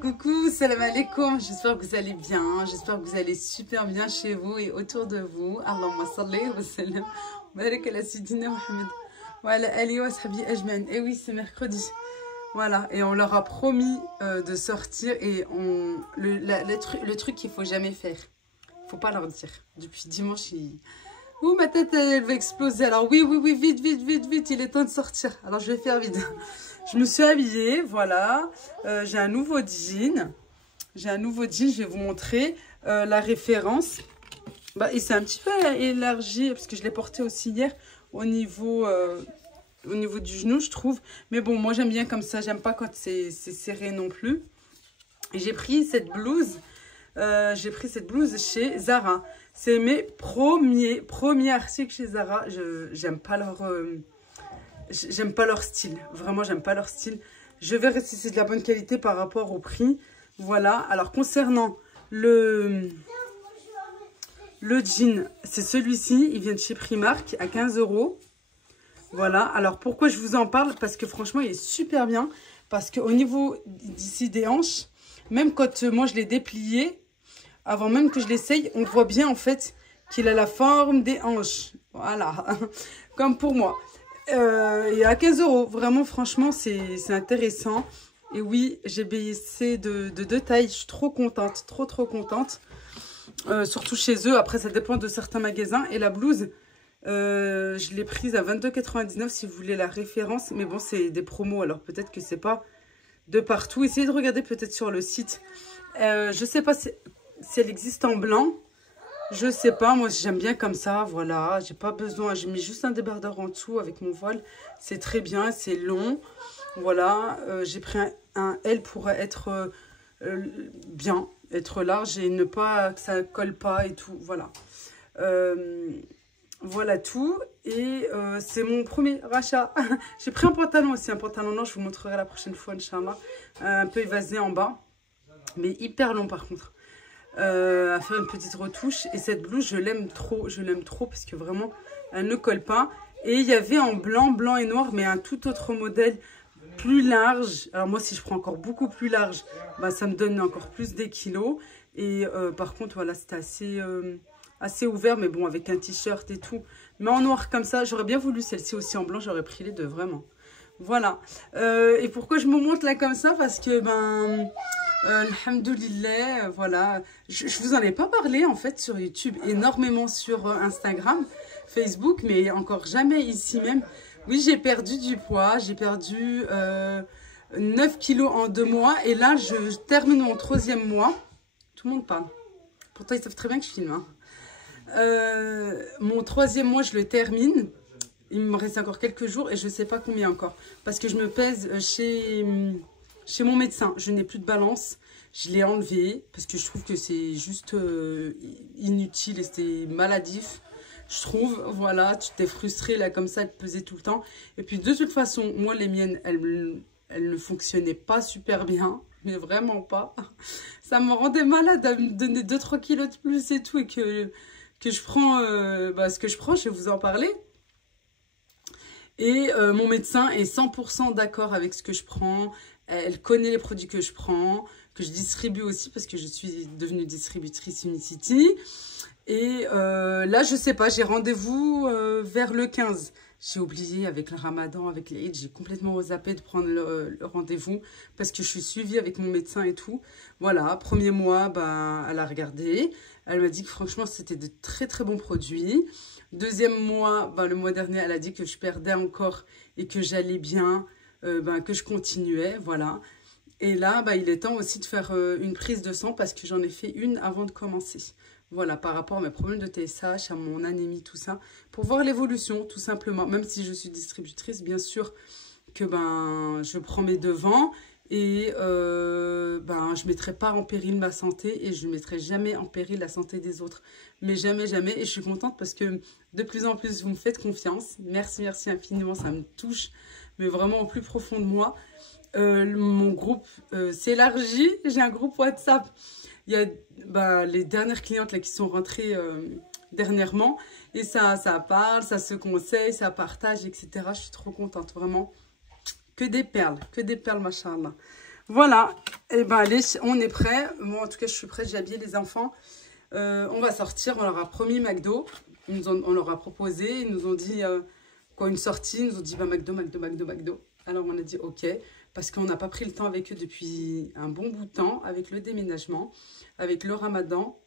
Coucou, salam alaikum, j'espère que vous allez bien, j'espère que vous allez super bien chez vous et autour de vous. Allahumma salli wa sallam, barak ala Sidina Mohamed, wa ala alihi wa sahbihi ajmain. Et oui, c'est mercredi, voilà, et on leur a promis de sortir et le truc qu'il faut jamais faire, faut pas leur dire. Depuis dimanche, ouh, ma tête elle va exploser, alors oui, vite, il est temps de sortir, alors je vais faire vite. Je me suis habillée, voilà, j'ai un nouveau jean, je vais vous montrer la référence. Bah, et c'est un petit peu élargi, parce que je l'ai porté aussi hier au niveau du genou, je trouve. Mais bon, moi j'aime bien comme ça, j'aime pas quand c'est serré non plus. Et j'ai pris cette blouse, chez Zara. C'est mes premiers articles chez Zara, j'aime pas leur style, vraiment j'aime pas leur style. Je verrai si c'est de la bonne qualité par rapport au prix. Voilà, alors concernant le jean, c'est celui-ci, il vient de chez Primark à 15 €. Voilà, alors pourquoi je vous en parle? Parce que franchement il est super bien, parce qu'au niveau d'ici des hanches, même quand moi je l'ai déplié, avant même que je l'essaye, on voit bien en fait qu'il a la forme des hanches, voilà, comme pour moi. Et à 15 €, vraiment franchement c'est intéressant. Et oui, j'ai baissé de 2 tailles, je suis trop contente, trop contente, surtout chez eux. Après ça dépend de certains magasins. Et la blouse, je l'ai prise à 22,99 € si vous voulez la référence, mais bon c'est des promos, alors peut-être que c'est pas de partout. Essayez de regarder peut-être sur le site. Je sais pas si elle existe en blanc. Je sais pas, moi j'aime bien comme ça, voilà, j'ai pas besoin, j'ai mis juste un débardeur en dessous avec mon voile, c'est très bien, c'est long, voilà, j'ai pris un L pour être bien, être large et ne pas, que ça colle pas et tout, voilà. Voilà tout, et c'est mon premier rachat. J'ai pris un pantalon aussi, un pantalon long, je vous montrerai la prochaine fois, Inch'Allah, un peu évasé en bas, mais hyper long par contre. À faire une petite retouche, et cette blouse je l'aime trop parce que vraiment elle ne colle pas. Et il y avait en blanc et noir, mais un tout autre modèle plus large. Alors moi si je prends encore beaucoup plus large, bah, ça me donne encore plus des kilos. Et par contre voilà, c'était assez ouvert, mais bon avec un t-shirt et tout, mais en noir comme ça. J'aurais bien voulu celle-ci aussi en blanc, j'aurais pris les deux vraiment. Voilà, et pourquoi je me montre là comme ça? Parce que ben alhamdoulilah, voilà, je vous en ai pas parlé en fait sur YouTube, énormément sur Instagram, Facebook, mais encore jamais ici même. Oui, j'ai perdu du poids, j'ai perdu 9 kilos en 2 mois, et là je termine mon 3e mois. Tout le monde parle, pourtant ils savent très bien que je filme, hein. Mon 3e mois je le termine, il me reste encore quelques jours et je sais pas combien encore, parce que je me pèse chez mon médecin. Je n'ai plus de balance, je l'ai enlevé parce que je trouve que c'est juste inutile et c'est maladif, je trouve. Voilà, tu t'es frustré là comme ça de peser tout le temps. Et puis de toute façon, moi les miennes, elles ne fonctionnaient pas super bien, mais vraiment pas. Ça me rendait malade à me donner 2-3 kilos de plus et tout, et que je prends ce que je prends, je vais vous en parler. Et mon médecin est 100% d'accord avec ce que je prends. Elle connaît les produits que je prends, que je distribue aussi, parce que je suis devenue distributrice Unicity. Et là, je sais pas, j'ai rendez-vous vers le 15. J'ai oublié avec le ramadan, avec les Eid, j'ai complètement zappé de prendre le rendez-vous, parce que je suis suivie avec mon médecin et tout. Voilà, 1er mois, ben, elle a regardé. Elle m'a dit que franchement, c'était de très bons produits. 2e mois, ben, le mois dernier, elle a dit que je perdais encore et que j'allais bien, ben, que je continuais, voilà. Et là, ben, il est temps aussi de faire une prise de sang, parce que j'en ai fait une avant de commencer. Voilà, par rapport à mes problèmes de TSH, à mon anémie, tout ça, pour voir l'évolution, tout simplement. Même si je suis distributrice, bien sûr que ben, je prends mes devants, et ben, je ne mettrai pas en péril ma santé, et je ne mettrai jamais en péril la santé des autres. Mais jamais. Et je suis contente parce que de plus en plus, vous me faites confiance. Merci infiniment, ça me touche, mais vraiment au plus profond de moi. Mon groupe s'élargit, j'ai un groupe WhatsApp. Il y a bah, les dernières clientes là, qui sont rentrées dernièrement, et ça parle, ça se conseille, ça partage, etc. Je suis trop contente, vraiment. Que des perles, machallah. Voilà. Et ben allez, on est prêt. Moi, en tout cas, je suis prête. J'ai habillé les enfants. On va sortir. On leur a promis McDo. On leur a proposé. Ils nous ont dit quoi, une sortie. Ils nous ont dit bah, McDo, McDo, McDo, McDo. Alors, on a dit OK. Parce qu'on n'a pas pris le temps avec eux depuis un bon bout de temps. Avec le déménagement, avec le ramadan.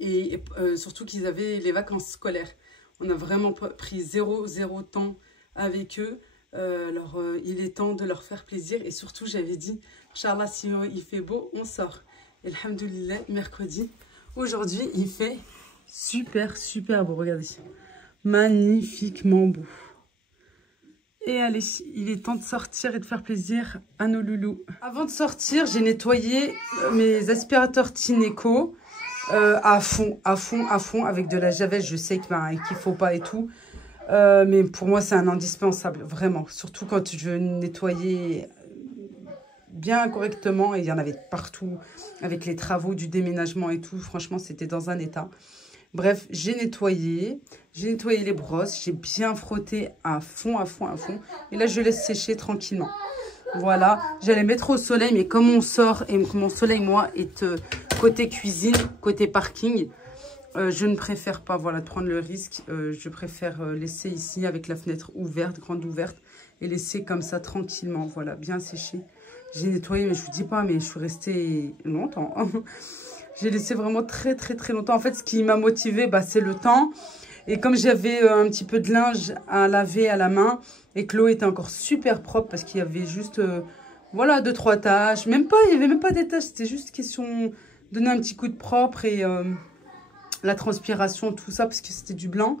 Et surtout qu'ils avaient les vacances scolaires. On a vraiment pris zéro temps avec eux. Alors, il est temps de leur faire plaisir. Et surtout, j'avais dit, Inch'Allah, si il fait beau, on sort. Et alhamdoulilah, mercredi. Aujourd'hui, il fait super beau. Regardez. Magnifiquement beau. Et allez, il est temps de sortir et de faire plaisir à nos loulous. Avant de sortir, j'ai nettoyé mes aspirateurs Tineco à fond, avec de la javel. Je sais qu'il ne faut pas et tout. Mais pour moi, c'est un indispensable, vraiment. Surtout quand je veux nettoyer bien correctement. Et il y en avait partout avec les travaux du déménagement et tout. Franchement, c'était dans un état. Bref, j'ai nettoyé les brosses. J'ai bien frotté à fond. Et là, je laisse sécher tranquillement. Voilà, j'allais mettre au soleil. Mais comme on sort et que mon soleil, moi, est côté cuisine, côté parking... je ne préfère pas voilà, prendre le risque. Je préfère laisser ici avec la fenêtre ouverte, grande ouverte. Et laisser comme ça tranquillement. Voilà, bien séché. J'ai nettoyé, mais je vous dis pas, mais je suis restée longtemps. J'ai laissé vraiment très longtemps. En fait, ce qui m'a motivée, bah, c'est le temps. Et comme j'avais un petit peu de linge à laver à la main. Et que l'eau était encore super propre. Parce qu'il y avait juste, voilà, 2-3 taches. Même pas, il n'y avait même pas des taches. C'était juste question de donner un petit coup de propre et... la transpiration, tout ça, parce que c'était du blanc.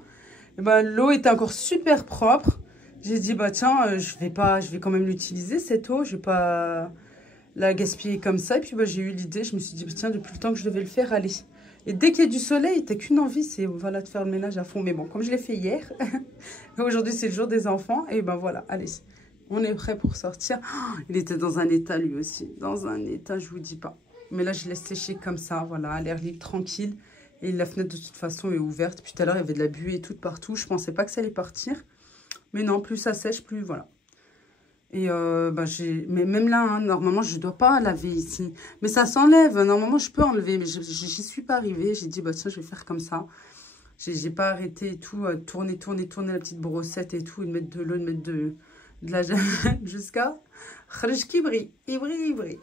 Et ben, l'eau était encore super propre. J'ai dit, bah tiens, je vais quand même l'utiliser, cette eau. Je vais pas la gaspiller comme ça. Et puis, bah, j'ai eu l'idée. Je me suis dit, bah, tiens, depuis le temps que je devais le faire, allez. Et dès qu'il y a du soleil, t'as qu'une envie, c'est voilà, de faire le ménage à fond. Mais bon, comme je l'ai fait hier, aujourd'hui, c'est le jour des enfants. Et ben voilà, allez. On est prêt pour sortir. Oh, il était dans un état, lui aussi. Dans un état, je vous dis pas. Mais là, je laisse sécher comme ça, voilà, à l'air libre, tranquille. Et la fenêtre, de toute façon, est ouverte. Puis tout à l'heure, il y avait de la buée et tout partout. Je pensais pas que ça allait partir. Mais non, plus ça sèche, plus voilà. Et bah, mais même là, hein, normalement, je ne dois pas laver ici. Mais ça s'enlève. Normalement, je peux enlever. Mais j'y suis pas arrivée. J'ai dit, bah tiens, je vais faire comme ça. J'ai pas arrêté et tout. Tourner la petite brossette et tout. Et de mettre de l'eau, de mettre de la javel jusqu'à... Kharj qui brille. Il brille.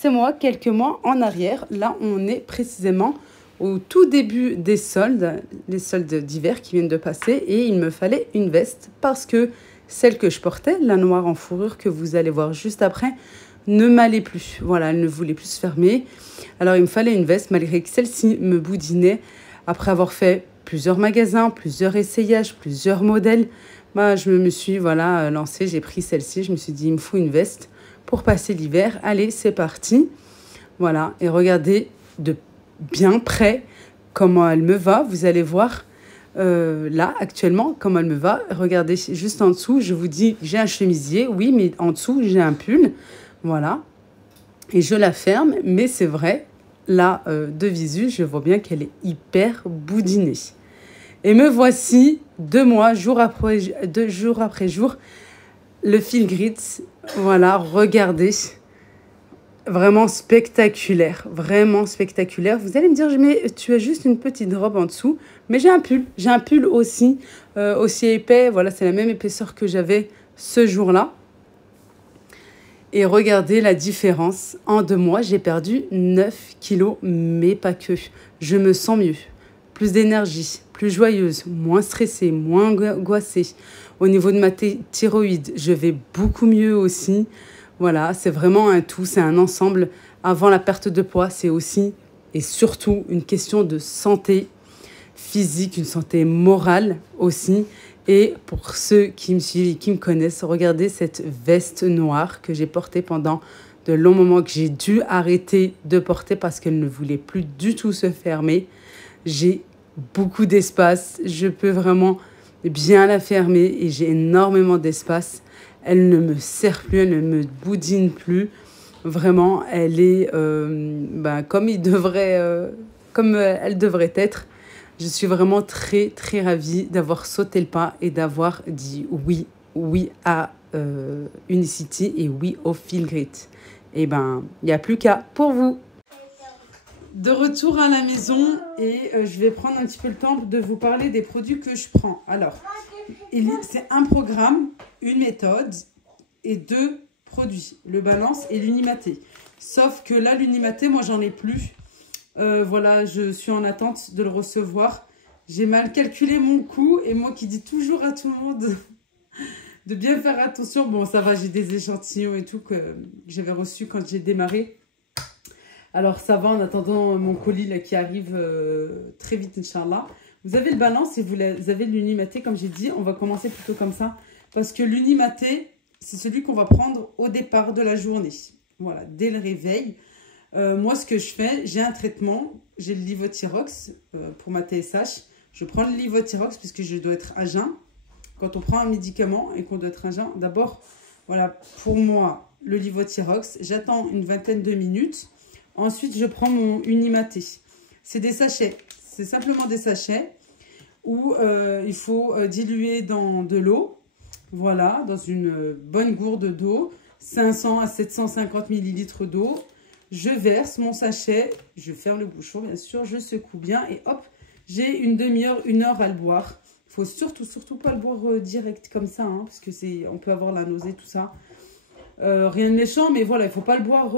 c'est moi quelques mois en arrière. Là, on est précisément au tout début des soldes, les soldes d'hiver qui viennent de passer. Et il me fallait une veste parce que celle que je portais, la noire en fourrure que vous allez voir juste après, ne m'allait plus. Voilà, elle ne voulait plus se fermer. Alors, il me fallait une veste malgré que celle-ci me boudinait. Après avoir fait plusieurs magasins, plusieurs essayages, plusieurs modèles, bah, je me suis lancée, j'ai pris celle-ci. Je me suis dit, il me faut une veste pour passer l'hiver. Allez, c'est parti. Voilà, et regardez de bien près comment elle me va. Vous allez voir là, actuellement, comment elle me va. Regardez juste en dessous, je vous dis, j'ai un chemisier, oui, mais en dessous, j'ai un pull. Voilà, et je la ferme, mais c'est vrai, là, de visu, je vois bien qu'elle est hyper boudinée. Et me voici, 2 mois, jour après jour, le fil grit. Voilà, regardez. Vraiment spectaculaire. Vraiment spectaculaire. Vous allez me dire, mais tu as juste une petite robe en dessous. Mais j'ai un pull. J'ai un pull aussi, aussi épais. Voilà, c'est la même épaisseur que j'avais ce jour-là. Et regardez la différence. En 2 mois, j'ai perdu 9 kilos, mais pas que. Je me sens mieux. Plus d'énergie, plus joyeuse, moins stressée, moins angoissée. Au niveau de ma thyroïde, je vais beaucoup mieux aussi. Voilà, c'est vraiment un tout, c'est un ensemble. Avant la perte de poids, c'est aussi et surtout une question de santé physique, une santé morale aussi. Et pour ceux qui me suivent et qui me connaissent, regardez cette veste noire que j'ai portée pendant de longs moments, que j'ai dû arrêter de porter parce qu'elle ne voulait plus du tout se fermer. J'ai beaucoup d'espace, je peux vraiment bien la fermer et j'ai énormément d'espace. Elle ne me serre plus, elle ne me boudine plus. Vraiment, elle est comme elle devrait être. Je suis vraiment très, très ravie d'avoir sauté le pas et d'avoir dit oui à Unicity et oui au fil grit. Et il n'y a plus qu'à pour vous. De retour à la maison et je vais prendre un petit peu le temps de vous parler des produits que je prends. Alors, c'est un programme, une méthode et 2 produits, le balance et l'unimaté. Sauf que là, l'unimaté, moi, j'en ai plus. Voilà, je suis en attente de le recevoir. J'ai mal calculé mon coût et moi qui dis toujours à tout le monde de bien faire attention. Bon, ça va, j'ai des échantillons et tout que j'avais reçus quand j'ai démarré. Alors, ça va en attendant mon colis là, qui arrive très vite, Inch'Allah. Vous avez le balance et vous avez l'unimaté, comme j'ai dit. On va commencer plutôt comme ça. Parce que l'unimaté, c'est celui qu'on va prendre au départ de la journée. Voilà, dès le réveil. Moi, ce que je fais, j'ai un traitement. J'ai le Levothyrox pour ma TSH. Je prends le Levothyrox parce que je dois être à jeun. Quand on prend un médicament et qu'on doit être à jeun, d'abord, voilà, pour moi, le Levothyrox, j'attends une vingtaine de minutes. Ensuite, je prends mon unimaté. C'est des sachets. C'est simplement des sachets où il faut diluer dans de l'eau. Voilà, dans une bonne gourde d'eau. 500 à 750 ml d'eau. Je verse mon sachet. Je ferme le bouchon, bien sûr. Je secoue bien et hop, j'ai une demi-heure, 1 heure à le boire. Il faut surtout pas le boire direct comme ça. Hein, parce que on peut avoir la nausée, tout ça. Rien de méchant, mais voilà, il ne faut pas le boire,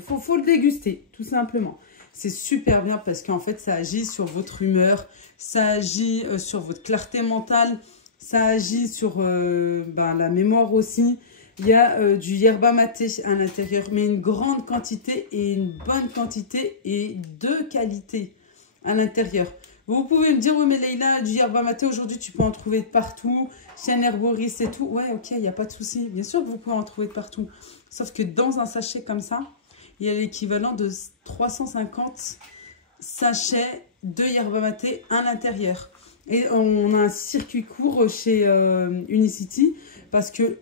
faut le déguster, tout simplement. C'est super bien parce qu'en fait, ça agit sur votre humeur, ça agit sur votre clarté mentale, ça agit sur la mémoire aussi. Il y a du yerba maté à l'intérieur, mais une grande quantité et une bonne quantité et de qualité à l'intérieur. Vous pouvez me dire, oui mais Leïla, du yerba maté aujourd'hui tu peux en trouver de partout, chez un herboriste et tout. Ouais, ok, il n'y a pas de souci. Bien sûr que vous pouvez en trouver de partout. Sauf que dans un sachet comme ça, il y a l'équivalent de 350 sachets de yerba maté à l'intérieur. Et on a un circuit court chez Unicity parce que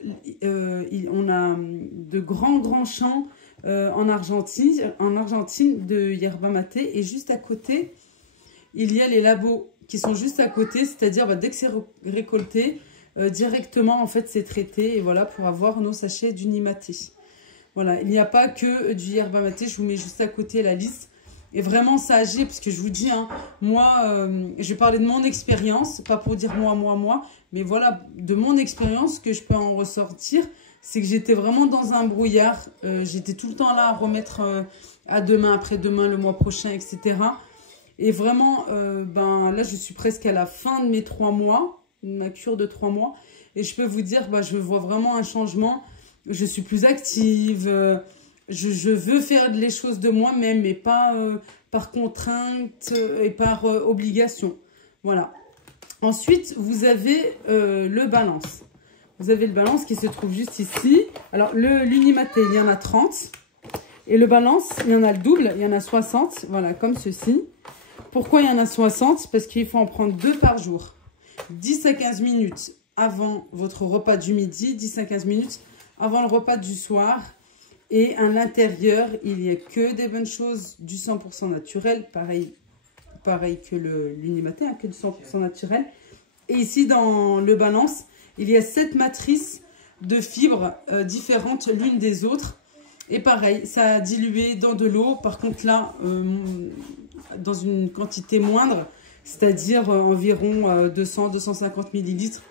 on a de grands champs en Argentine de yerba maté. Et juste à côté, il y a les labos qui sont juste à côté, c'est-à-dire dès que c'est récolté, directement en fait c'est traité et voilà pour avoir nos sachets d'unimaté. Voilà, il n'y a pas que du yerba maté, je vous mets juste à côté la liste. Et vraiment ça agit parce que je vous dis, hein, moi je vais parler de mon expérience, pas pour dire moi, mais voilà de mon expérience que je peux en ressortir. c'est que j'étais vraiment dans un brouillard. J'étais tout le temps là à remettre à demain, après-demain, le mois prochain, etc. Et vraiment, ben, là, je suis presque à la fin de mes 3 mois, ma cure de 3 mois. Et je peux vous dire, ben, je vois vraiment un changement. Je suis plus active. Je veux faire les choses de moi-même, mais pas par contrainte et par obligation. Voilà. Ensuite, vous avez le balance. Vous avez le balance qui se trouve juste ici. Alors, l'Unimaté, il y en a 30. Et le balance, il y en a le double, il y en a 60. Voilà, comme ceci. Pourquoi il y en a 60? Parce qu'il faut en prendre 2 par jour. 10 à 15 minutes avant votre repas du midi, 10 à 15 minutes avant le repas du soir. Et à l'intérieur, il n'y a que des bonnes choses, du 100% naturel, pareil que l'Unimaté, hein, que du 100% naturel. Et ici, dans le balance, il y a 7 matrices de fibres différentes l'une des autres. Et pareil, ça a dilué dans de l'eau. Par contre, là, dans une quantité moindre, c'est-à-dire environ 200-250 millilitres.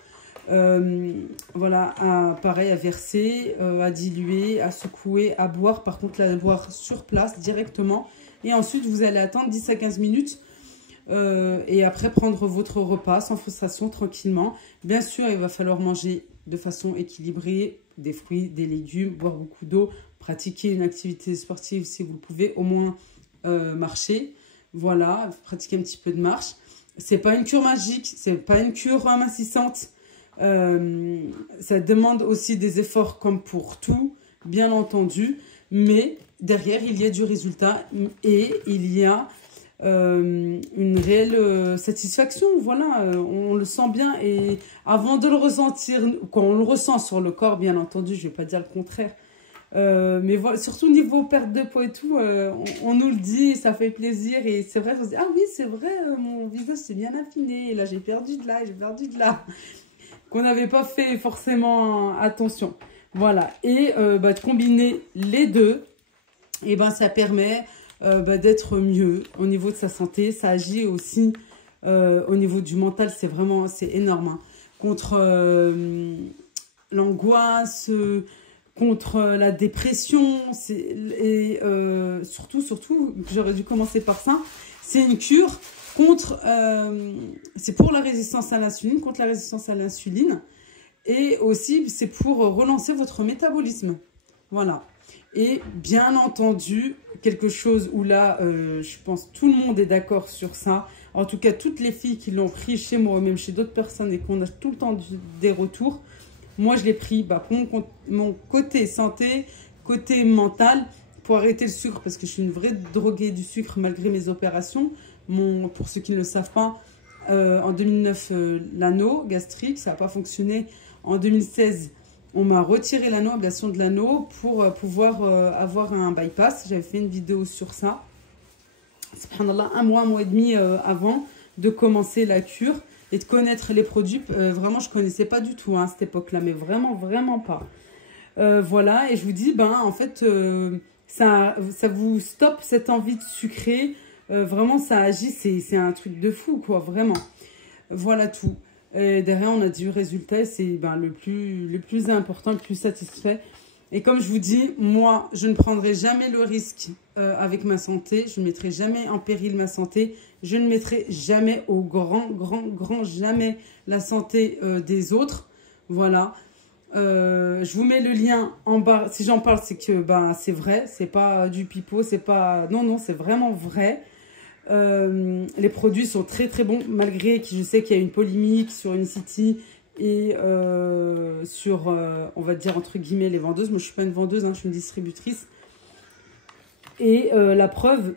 Voilà, pareil, à verser, à diluer, à secouer, à boire. Par contre, là, à boire sur place directement. Et ensuite, vous allez attendre 10 à 15 minutes. Et après, prendre votre repas sans frustration, tranquillement. Bien sûr, il va falloir manger de façon équilibrée, des fruits, des légumes, boire beaucoup d'eau, pratiquer une activité sportive si vous le pouvez, au moins marcher. Voilà, pratiquer un petit peu de marche. C'est pas une cure magique, c'est pas une cure amincissante. Ça demande aussi des efforts comme pour tout, bien entendu. Mais derrière, il y a du résultat et il y a une réelle satisfaction. Voilà, on le sent bien. Et avant de le ressentir, quand on le ressent sur le corps, bien entendu, je ne vais pas dire le contraire. Mais voilà, surtout niveau perte de poids et tout, on nous le dit, ça fait plaisir. Et c'est vrai, on se dit, ah oui, c'est vrai, mon visage s'est bien affiné. Et là, j'ai perdu de là, j'ai perdu de là. Qu'on n'avait pas fait forcément attention. Voilà. Et de combiner les deux, et ben, ça permet d'être mieux au niveau de sa santé. Ça agit aussi au niveau du mental. C'est énorme. Hein. Contre l'angoisse, contre la dépression. Et surtout, j'aurais dû commencer par ça. C'est une cure contre, c'est pour la résistance à l'insuline, contre la résistance à l'insuline. Et aussi, c'est pour relancer votre métabolisme. Voilà. Et bien entendu, quelque chose où là, je pense tout le monde est d'accord sur ça. En tout cas, toutes les filles qui l'ont pris chez moi, ou même chez d'autres personnes, et qu'on a tout le temps des retours. Moi, je l'ai pris pour mon côté santé, côté mental, pour arrêter le sucre, parce que je suis une vraie droguée du sucre malgré mes opérations. Pour ceux qui ne le savent pas, en 2009, l'anneau gastrique, ça n'a pas fonctionné. En 2016, on m'a retiré l'anneau, ablation de l'anneau, pour pouvoir avoir un bypass. J'avais fait une vidéo sur ça. Subhanallah, un mois et demi avant de commencer la cure et de connaître les produits. Vraiment, je ne connaissais pas du tout à cette époque-là, mais vraiment, vraiment pas. Voilà, et je vous dis, en fait, ça vous stoppe cette envie de sucrer. Vraiment, ça agit, c'est un truc de fou, quoi, vraiment. Voilà tout. Et derrière, on a du résultat, c'est le plus important, le plus satisfait. Et comme je vous dis, moi, je ne prendrai jamais le risque avec ma santé. Je ne mettrai jamais en péril ma santé. Je ne mettrai jamais au grand jamais la santé des autres. Voilà. Je vous mets le lien en bas. Si j'en parle, c'est que c'est vrai. C'est pas du pipeau. C'est pas... Non, c'est vraiment vrai. Les produits sont très très bons, malgré que je sais qu'il y a une polémique sur Unicity et sur, on va dire entre guillemets, les vendeuses. Moi, je ne suis pas une vendeuse, hein, je suis une distributrice. Et la preuve,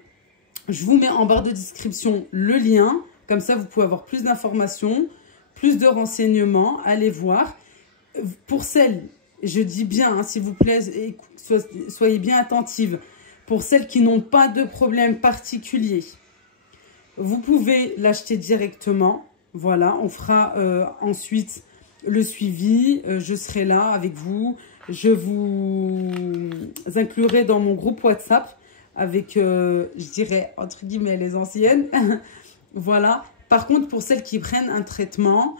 je vous mets en barre de description le lien. Comme ça, vous pouvez avoir plus d'informations, plus de renseignements. Allez voir. Pour celles, je dis bien, hein, s'il vous plaît, soyez bien attentives. Pour celles qui n'ont pas de problème particulier, vous pouvez l'acheter directement. Voilà, on fera ensuite le suivi. Je serai là avec vous. Je vous inclurai dans mon groupe WhatsApp avec, je dirais, entre guillemets, les anciennes. Voilà. Par contre, pour celles qui prennent un traitement,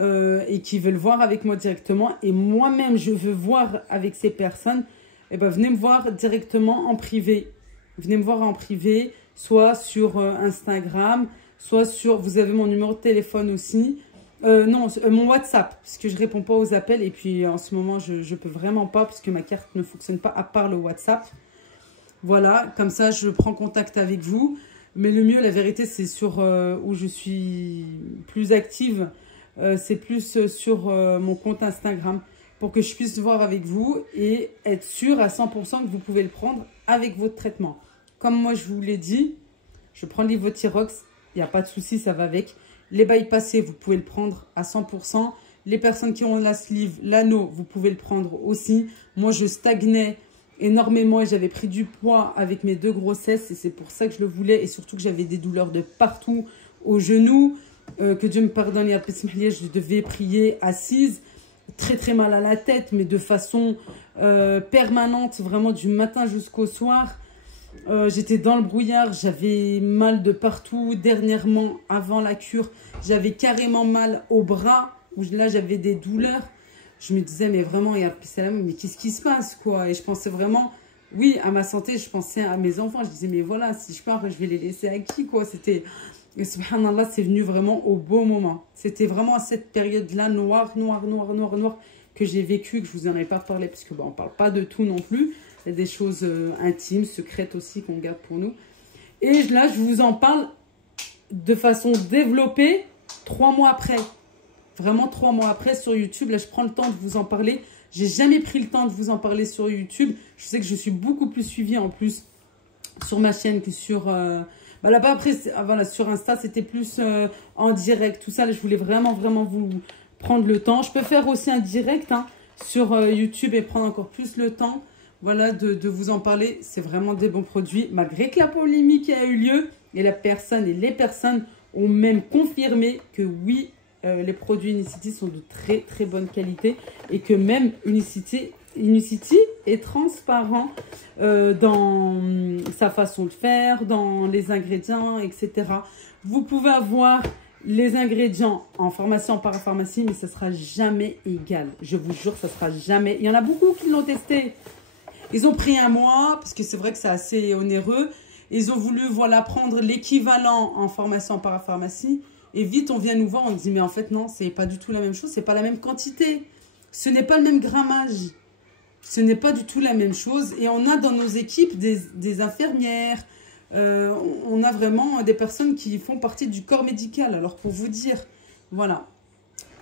et qui veulent voir avec moi directement, et moi-même je veux voir avec ces personnes, et ben venez me voir directement en privé. Venez me voir en privé, soit sur Instagram, soit sur... Vous avez mon numéro de téléphone aussi. Non, mon WhatsApp, parce que je ne réponds pas aux appels. Et puis en ce moment, je ne peux vraiment pas, parce que ma carte ne fonctionne pas à part le WhatsApp. Voilà, comme ça, je prends contact avec vous. Mais le mieux, la vérité, c'est sur où je suis plus active. C'est plus sur mon compte Instagram, pour que je puisse voir avec vous et être sûr à 100% que vous pouvez le prendre avec votre traitement. Comme moi, je vous l'ai dit, je prends l'Ivotirox, il n'y a pas de souci, ça va avec. Les bypassés, vous pouvez le prendre à 100%. Les personnes qui ont la sleeve, l'anneau, vous pouvez le prendre aussi. Moi, je stagnais énormément et j'avais pris du poids avec mes 2 grossesses et c'est pour ça que je le voulais. Et surtout que j'avais des douleurs de partout, aux genoux. Que Dieu me pardonne, et après, je devais prier assise. Très très mal à la tête, mais de façon permanente, vraiment du matin jusqu'au soir. J'étais dans le brouillard, j'avais mal de partout. Dernièrement, avant la cure, j'avais carrément mal au bras, où là j'avais des douleurs. Je me disais, mais vraiment, mais qu'est-ce qui se passe, quoi? Et je pensais vraiment, oui, à ma santé, je pensais à mes enfants. Je disais, mais voilà, si je pars, je vais les laisser à qui, quoi? C'était... Et subhanallah, c'est venu vraiment au bon moment. C'était vraiment à cette période-là, noire, que j'ai vécu, que je vous en ai pas parlé, parce que bon, on parle pas de tout non plus. Il y a des choses intimes, secrètes aussi qu'on garde pour nous. Et là, je vous en parle de façon développée 3 mois après. Vraiment 3 mois après sur YouTube. Là, je prends le temps de vous en parler. J'ai jamais pris le temps de vous en parler sur YouTube. Je sais que je suis beaucoup plus suivie en plus sur ma chaîne que sur... là-bas, après, voilà, sur Insta, c'était plus en direct. Tout ça, là, je voulais vraiment vous prendre le temps. Je peux faire aussi un direct sur YouTube et prendre encore plus le temps, voilà, de vous en parler. C'est vraiment des bons produits, malgré que la polémique a eu lieu. Et les personnes ont même confirmé que oui, les produits Unicity sont de très très bonne qualité. Et que même Unicity est transparent dans sa façon de faire, dans les ingrédients, etc. Vous pouvez avoir les ingrédients en pharmacie, en parapharmacie, mais ça ne sera jamais égal. Je vous jure, ça ne sera jamais... Il y en a beaucoup qui l'ont testé. Ils ont pris un mois, parce que c'est vrai que c'est assez onéreux. Ils ont voulu, voilà, prendre l'équivalent en pharmacie, en parapharmacie. Et vite, on vient nous voir, on dit, mais en fait, non, c'est pas du tout la même chose, c'est pas la même quantité. Ce n'est pas le même grammage. Ce n'est pas du tout la même chose. Et on a dans nos équipes des infirmières. On a vraiment des personnes qui font partie du corps médical. Alors, pour vous dire, voilà.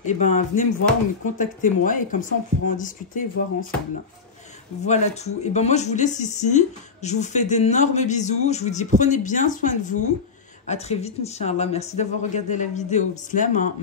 Eh ben, venez me voir, contactez-moi. Et comme ça, on pourra en discuter et voir ensemble. Voilà tout. Et ben, moi, je vous laisse ici. Je vous fais d'énormes bisous. Je vous dis, prenez bien soin de vous. À très vite, Inch'Allah. Merci d'avoir regardé la vidéo. Bislam.